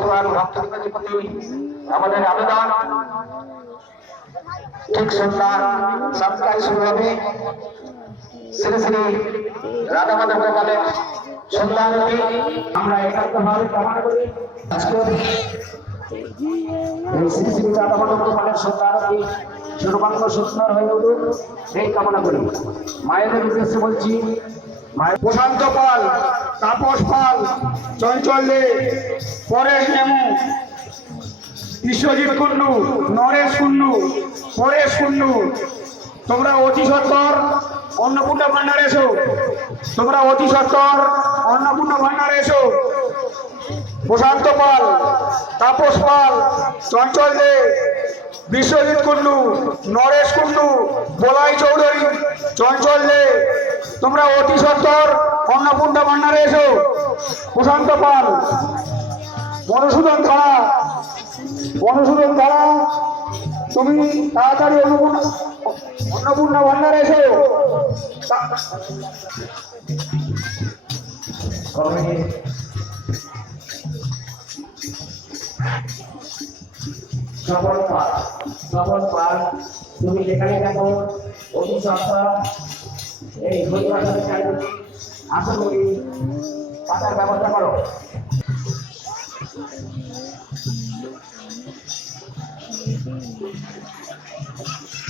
পুরাণ ভক্তদের প্রতি আমাদের আবেদন, ঠিক সন্ধ্যা 7টায় শুরু হবে শ্রী শ্রী রাধা মাধব গোপালের সন্ধ্যা আরতি। আমরা একান্তভাবে কামনা করি আজকে এই শ্রী শ্রী রাধা মাধব গোপালের সন্ধ্যা আরতি সর্বাঙ্গ সুন্দর হয়ে উঠুক এই কামনা করি। মায়েদের উদ্দেশ্যে বলছি, প্রশান্ত পাল, তাপস পাল, চঞ্চলে, পরেশ নেমু, বিশ্বজিৎ কুন্ডু, নরেশ কুন্ডু, পরেশ কুন্ডু, তোমরা অতি সত্তর অন্নপূর্ণা ভান্ডার এসো। তোমরা অতি সত্তর অন্নপূর্ণা ভান্ডার এসো। প্রশান্ত পাল, তাপস পাল, চঞ্চল দে, বিশ্বজিৎ কুন্ডু, নরেশ কুন্ডু, বলাই চৌধুরী, চঞ্চল দে, তোমরা অতি সত্তর অন্নপূর্ণা ভান্ডারে এসো। প্রশান্ত পাল, মধুসূদন ধারা, তুমি তাড়াতাড়ি অন্নপূর্ণা ভান্ডারে এসো। সফল পাল, তুমি যেখানে দেখো অতি সত্তর এই হরিবাসনের চারিদিকে আসন করি পাতার ব্যবস্থা করো।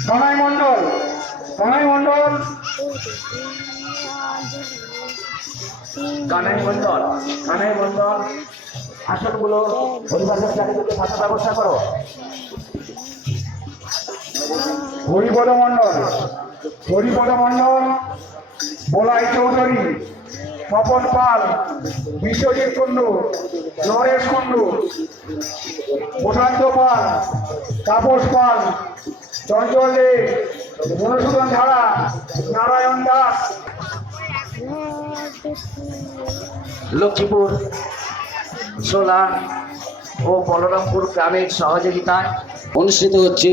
কানাই মন্ডল, আসনগুলো হরিবাসনের চারিদিকে পাতার ব্যবস্থা করো। হরিপদ মন্ডল, বলাই চৌধুরী, স্বপন পাল, বিশ্বজিৎ কুন্ডু, নরেশ কুন্ডু, প্রশান্ত পাল, তাপস পাল, চঞ্চল দে, মধুসূদন ধারা, নারায়ণ দাস। লক্ষ্মীপুর, সোলা ও বলরামপুর গ্রামের সহযোগিতায় অনুষ্ঠিত হচ্ছে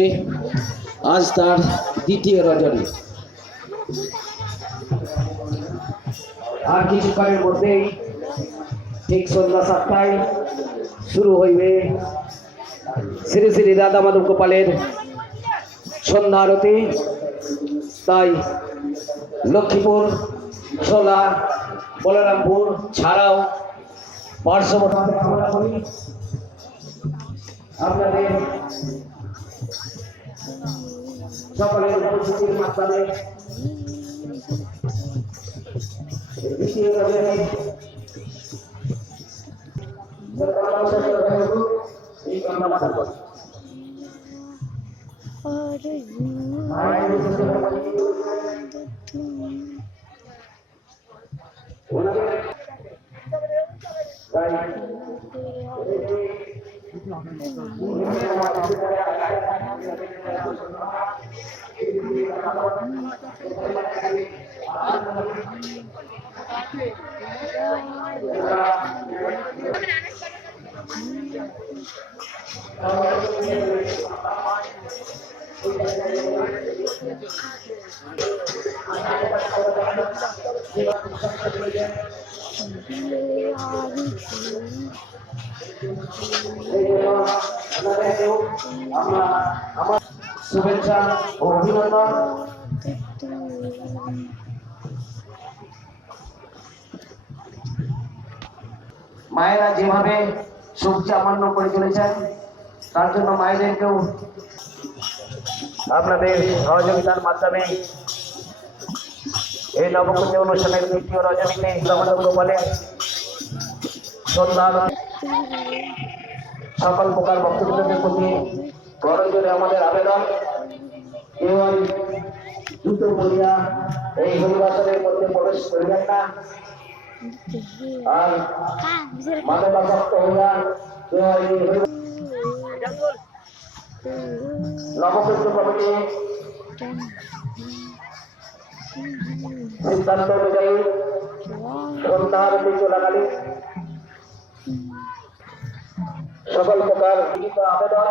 আজ তার দ্বিতীয় রজনী। আর কিছুক্ষণের মধ্যেই ঠিক সন্ধ্যা 7টায় শুরু হইবে শ্রী শ্রী রাধা মাধব গোপালের সন্ধ্যা আরতি। তাই লক্ষ্মীপুর, সোলা, বলরামপুর ছাড়াও পার্শ্ববর্তী কামনা করি আপনাদের সকলের উপস্থিতির মাধ্যমে দ্বিতীয় রজনী এই কামনা করি। শুভেচ্ছা ও অভিনন্দন। মায়েরা যেভাবে সবজি আমান্য করে চলেছেন তার জন্য মায়েদেরকেও আপনাদের সহযোগিতার মাধ্যমে এই নবকুঞ্জ অনুষ্ঠানের দ্বিতীয় রজনীতে রাধা গোপালের সন্ধ্যা সকল প্রকার ভক্তবৃন্দের প্রতি করজোরে আমাদের আবেদন, কেউ জুতো বলিয়া এই হরিবাসনের মধ্যে প্রবেশ করিবেন না। আর মানবাসক্ত হইয়া নবকুঞ্জ কমিটি সিদ্ধান্ত অনুযায়ী সন্ধ্যা আরতি চলাকালীন সকল প্রকার লিখিত আবেদন